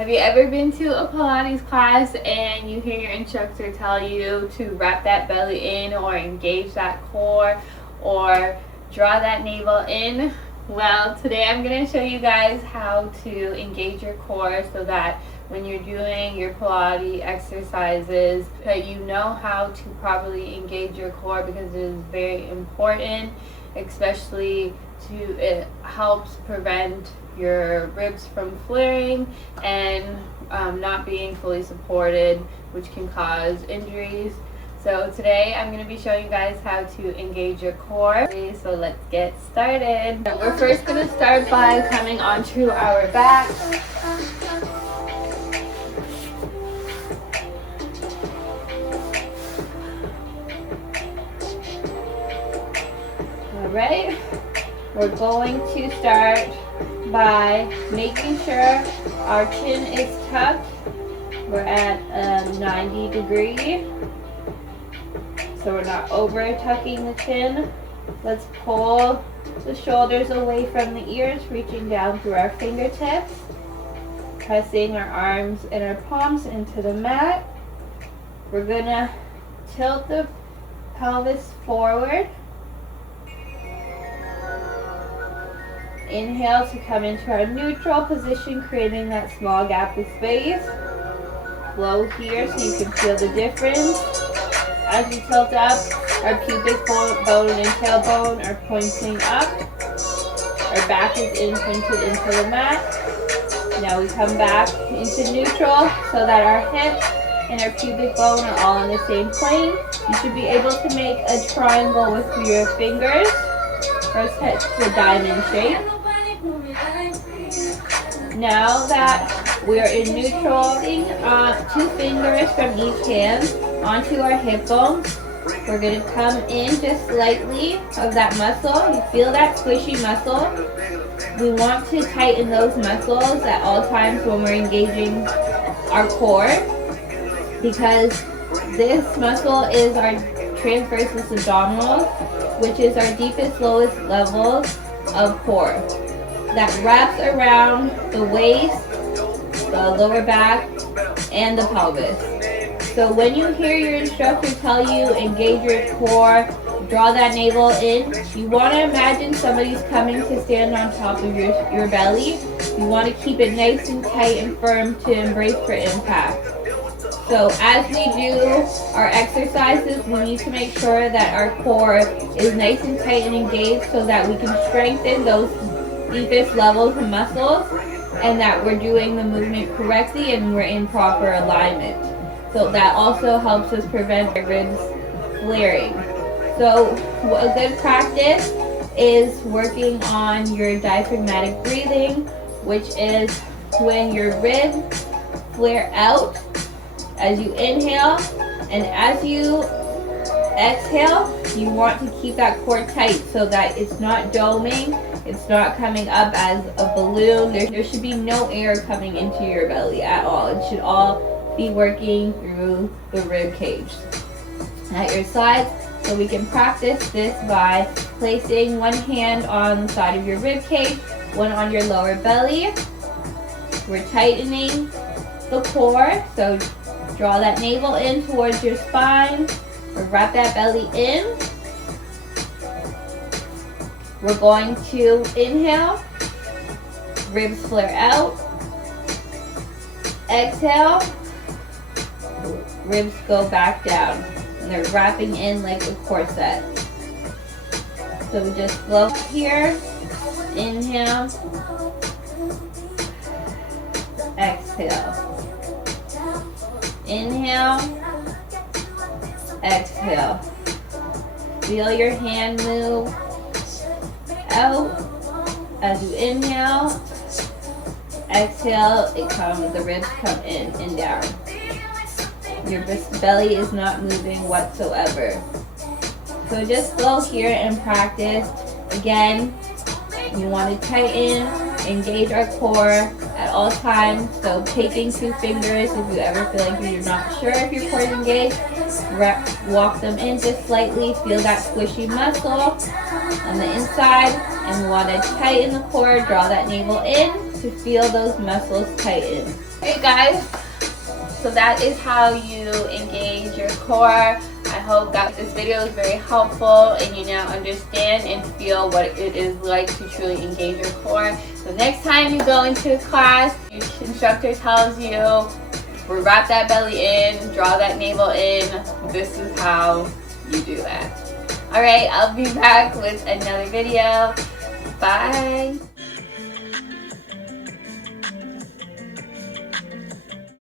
Have you ever been to a Pilates class and you hear your instructor tell you to wrap that belly in or engage that core or draw that navel in? Well, today I'm going to show you guys how to engage your core so that when you're doing your Pilates exercises that you know how to properly engage your core, because it is very important, especially it helps prevent your ribs from flaring and not being fully supported, which can cause injuries. So today I'm going to be showing you guys how to engage your core. So let's get started. We're first going to start by coming onto our back. Alright, we're going to start by making sure our chin is tucked. We're at 90 degrees, so we're not over tucking the chin. Let's pull the shoulders away from the ears, reaching down through our fingertips, pressing our arms and our palms into the mat. We're gonna tilt the pelvis forward. Inhale to come into our neutral position, creating that small gap of space. Flow here so you can feel the difference. As we tilt up, our pubic bone and tailbone are pointing up. Our back is imprinted into the mat. Now we come back into neutral so that our hips and our pubic bone are all on the same plane. You should be able to make a triangle with your fingers. First hit the diamond shape. Now that we are in neutral, two fingers from each hand onto our hip bones. We're going to come in just slightly of that muscle. You feel that squishy muscle. We want to tighten those muscles at all times when we're engaging our core, because this muscle is our transversus abdominis, which is our deepest, lowest level of core. That wraps around the waist, the lower back, and the pelvis. So when you hear your instructor tell you engage your core, draw that navel in, you want to imagine somebody's coming to stand on top of your belly. You want to keep it nice and tight and firm to embrace for impact. So as we do our exercises, we need to make sure that our core is nice and tight and engaged so that we can strengthen those deepest levels of muscles and that we're doing the movement correctly and we're in proper alignment. So that also helps us prevent the ribs flaring. So a good practice is working on your diaphragmatic breathing, which is when your ribs flare out as you inhale, and as you exhale, you want to keep that core tight so that it's not doming, it's not coming up as a balloon. There should be no air coming into your belly at all. It should all be working through the rib cage at your sides. So we can practice this by placing one hand on the side of your rib cage, one on your lower belly. We're tightening the core, so draw that navel in towards your spine, or wrap that belly in. We're going to inhale, ribs flare out. Exhale, ribs go back down, and they're wrapping in like a corset. So we just flow here, inhale, exhale. Inhale, exhale. Feel your hand move out as you inhale. Exhale, the ribs come in and down. Your belly is not moving whatsoever. So just flow here and practice. Again, you want to tighten, engage our core at all times. So taking two fingers, if you ever feel like you're not sure if your core is engaged, walk them in just slightly. Feel that squishy muscle on the inside, and we want to tighten the core. Draw that navel in to feel those muscles tighten. Hey guys, so that is how you engage your core. I hope that this video is very helpful and you now understand and feel what it is like to truly engage your core. So next time you go into a class, your instructor tells you, wrap that belly in, draw that navel in, this is how you do that. Alright, I'll be back with another video. Bye!